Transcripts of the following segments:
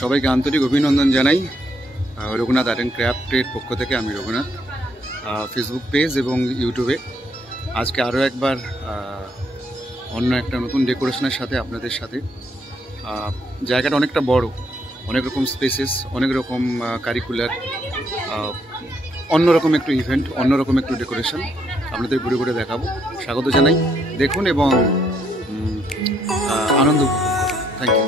সবাইকে আন্তরিক অভিনন্দন জানাই রঘুনাথ আর্ট অ্যান্ড ক্রাফটের পক্ষ থেকে। আমি রঘুনাথ, ফেসবুক পেজ এবং ইউটিউবে আজকে আরও একবার অন্য একটা নতুন ডেকোরেশনের সাথে আপনাদের সাথে। জায়গাটা অনেকটা বড়, অনেক রকম স্পেসেস, অনেক রকম কারিকুলার, অন্যরকম একটু ইভেন্ট, অন্যরকম একটু ডেকোরেশন আপনাদের ঘুরে ঘুরে দেখাবো। স্বাগত জানাই, দেখুন এবং আনন্দ উপভোগ করুন। Thank you.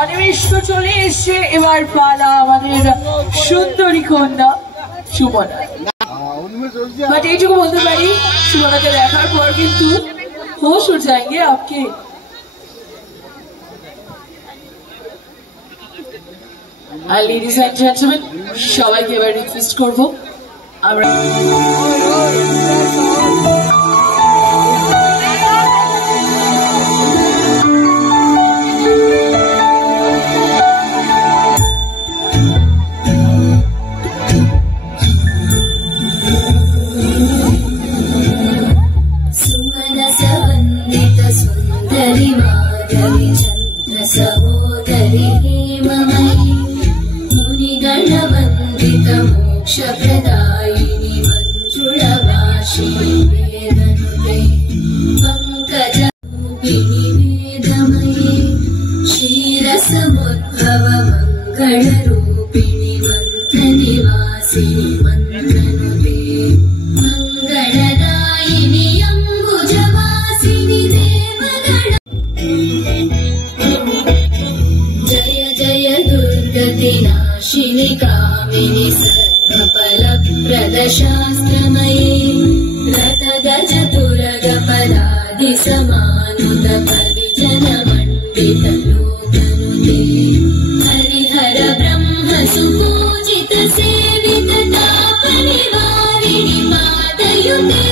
অনিমেষ তো চলে এসছে, এবার পালা আমাদের সুন্দরী কন্যা সুমনা। বাট এইটুকু বলতে পারি, সুমনাকে দেখার পর কিন্তু হোশ উঠ যাएंगे आपके। আর লেডিজ এন্ড জেন্টলম্যান, সবাইকে এবার রিকোয়েস্ট করবো আমরা सहोदरी हेममयी मुनिगणवन्दित मोक्षप्रदायिनि मञ्जुळवासिनि वेदनुते पङ्कजरूपिणि वेदमयी क्षीरसमुद्भव मङ्गलरूपिणि मन्त्रनिवासिनि मन्त्रनुते मङ्गलदायिनि अम्बुजवासिनि देवगण नाशिनि कामिनि सर्वफलप्रदशास्त्रमयी रतगजतुरगपदादि समानुत परिजनमण्डितलोकनुते हरिहर ब्रह्म सुपूजित सेवित तापनिवारिणि पादयुते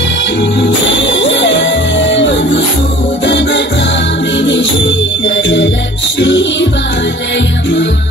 मधुसूदन कामिनि श्रीगजलक्ष्मी पालय माम्।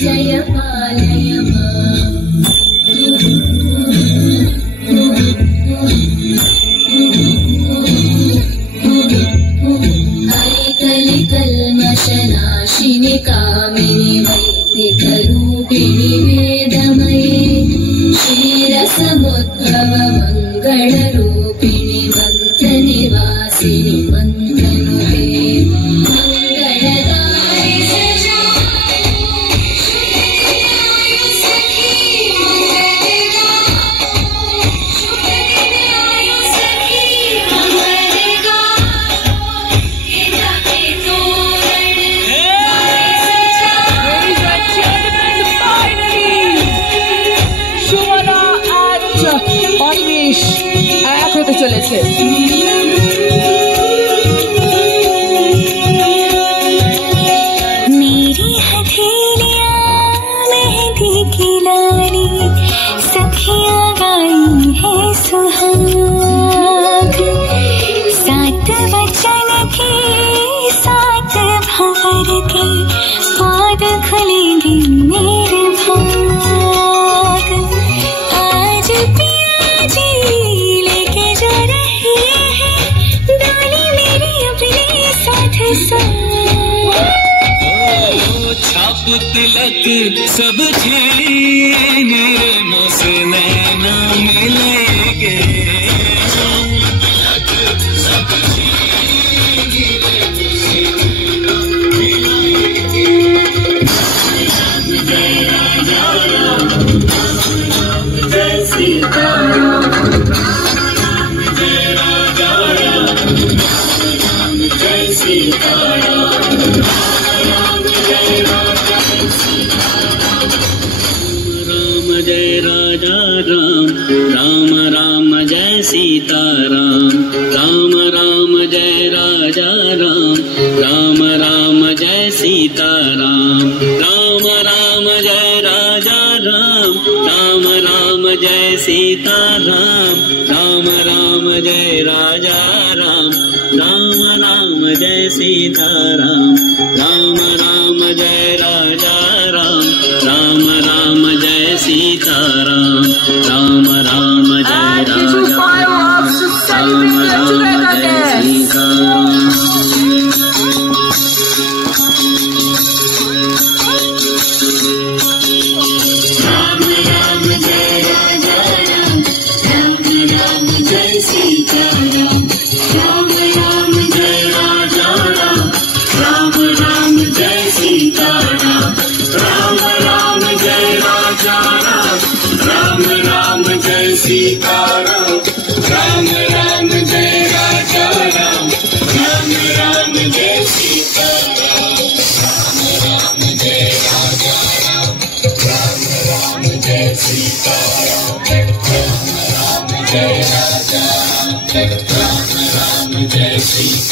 जय पालय कलिकल्मषनाशिनि कामिनि वैदिकरूपिणि वेदमये क्षीरसमुद्भव मङ्गलरूपिणि मन्त्रनिवासिनि मन्त्रनुते অনিমেষ এক হতে চলেছে। मेरी हथेलियां मेहंदी की लाली सखियां गाई है सुहाग सात वचन के सात भंवर के पाद खुलेंगे मेरे भाग आज पिया जी लेके जा रहे हैं डाली मेरी अपने साथ साथ छाप तिलक सब छीने मुझसे नैना मिलेंगे राम राम जय सीताराम राम राम जय राजा राम राम राम जय सीताराम राम राम जय राजा राम, राम राम जय सीता राम, राम राम जय राजा राम, राम राम जय सीता राम, राम राम जय राजा राम, राम राम जय सीता राम, राम राम जय राजा राम, राम राम जय सीता राम। सीताराम, राम राम जय राजा राम, राम राम जय सीताराम, राम राम जय राजा राम, राम राम जय सीताराम, राम राम जय राजा राम, राम राम जय सीताराम, राम राम जय राजा राम, राम राम जय सीताराम,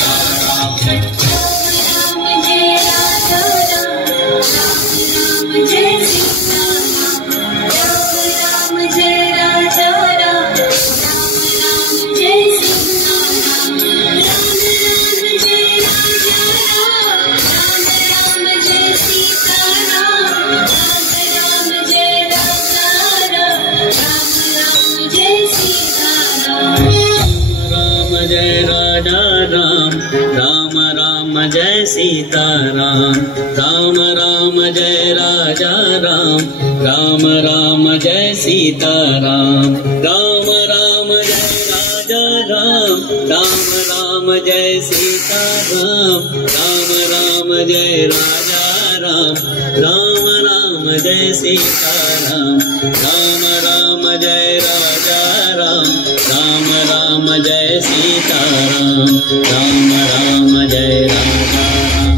राम राम जय राजा राम, राम राम जय सीताराम, राम राम जय राजा राम, राम राम जय सीताराम, राम राम जय राजा राम, राम राम जय सीताराम, राम राम जय राजा राम, राम राम जय सीताराम, राम राम जय राजा राम, राम राम जय सीताराम, राम राम जय राजा राम।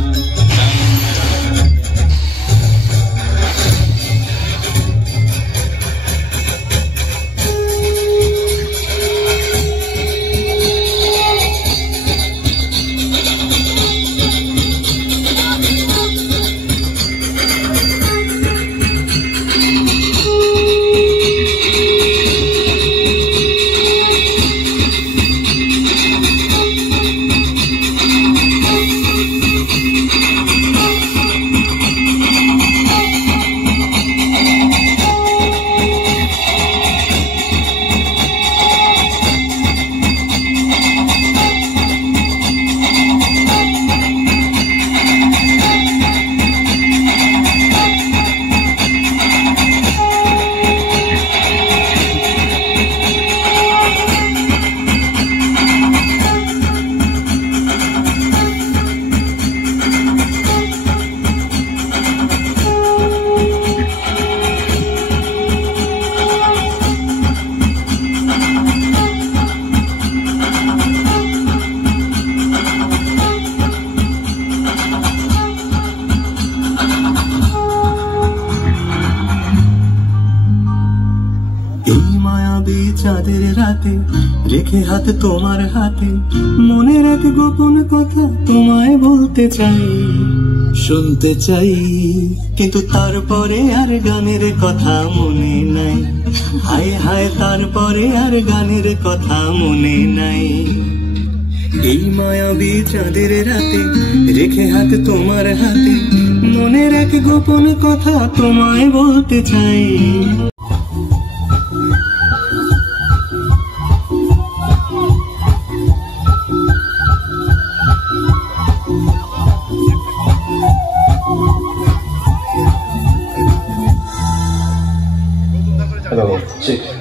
চাঁদের রাতে রেখে হাত তোমার হাতে মনের এক গোপন কথা তোমায় বলতে চাই, শুনতে চাই, কিন্তু তারপরে আর গানের কথা মনে নাই, হায় হায় তারপরে আর গানের কথা মনে নাই। এই মায়াবী চাঁদের রাতে রেখে হাত তোমার হাতে মনের এক গোপন কথা তোমায় বলতে চাই। Hello, check.